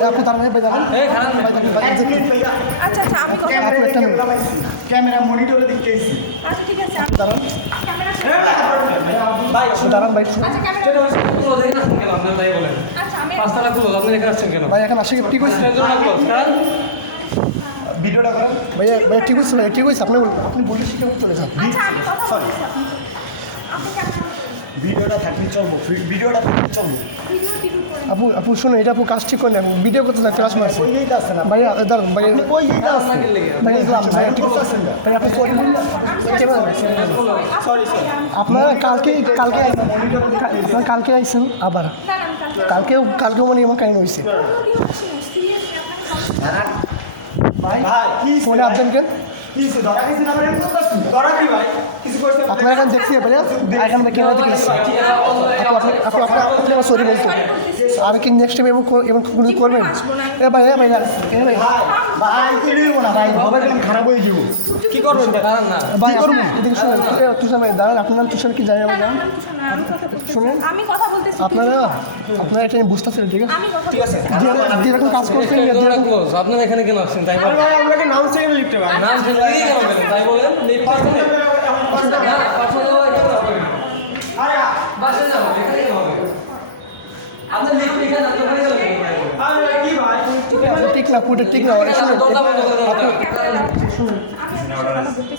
আপনি তার মানে বেজান আচ্ছা আচ্ছা আমি কথা ক্যামেরা মনিটরে দেখতেছি। আচ্ছা ঠিক আছে দাঁড়ান ক্যামেরা দাঁড়ান ভাই আচ্ছা ক্যামেরা আচ্ছা আমি ভাই এখন আসে ঠিক হয়েছে ভিডিওটা করেন। ভাইয়া ভাইয়া ঠিক হয়েছে ভাইয়া ঠিক হয়েছে আপনি বলে শিখে চলে যান আচ্ছা আমি কথা সরি বলছি আপনি ক্যামেরা ভিডিওটা থাকলে চলবো, ভিডিওটা থাকলে চলবো। ভিডিও টিডিও করে আপু আপু শুনো এটা আপু কাজ ঠিক করেন ভিডিও করতে না ক্লাস মারছে ওই যেটা আছে না ভাইয়া দাঁড়ান ভাইয়া আপনি কই যেটা আছে ভাইয়া ভাইয়া ঠিক আছে আছেন না। ভাইয়া আপনি সরি সরি সরি আপনারা কালকে আইসেন আবার না না আমি কাজ কালকেও মানে এমন কাহিনী হয়েছে সিরিয়াসলি আপনাকে ভাই কি ফোনে আপডেট কেন কি ধরা গেছে না আমরা করতেছি ধরা কি ভাই কিছু করতে আপনারা এখন দেখছি ভাইয়া এখন ক্যামেরা থেকে এসেছি আপনি আমার সরি বলতে আর কি নেক্সট টাইম এমন কোনো করবেন এ ভাই ভাই ভাই এড়িও না ভাই হবে কেমন খারাপ হয়ে যাব। কি করবেন ভাই করুন এদিকে শুনুন তুষার ভাই দাঁড়ান আপনার নাম তুষার কি জানি না জানেন শুনুন আমি কথা বলতেছি আপনারা এটা আমি বুঝতেছেন ঠিক আছে আমি কথা ঠিক আছে যেরকম কাজ করছেন যেরকম আপনারা এখানে কেন আসছেন তাই বলেন ভাই আমরা কি নাম চেয়ে লিখতে ভাই নাম ছিল তাই বলেন লিফট আসবে না পাঠানো এখানে হবে আরে বাসে যাবো এখানে কেন হবে আপনি লিফট এখানে আপনি ওখানে গেলেন কেন তাই বলেন আরে কি ভাই ঠিক না পুটে ঠিক না দরজা বন্ধ করে দাও শুনুন আমি কথা বলতেছি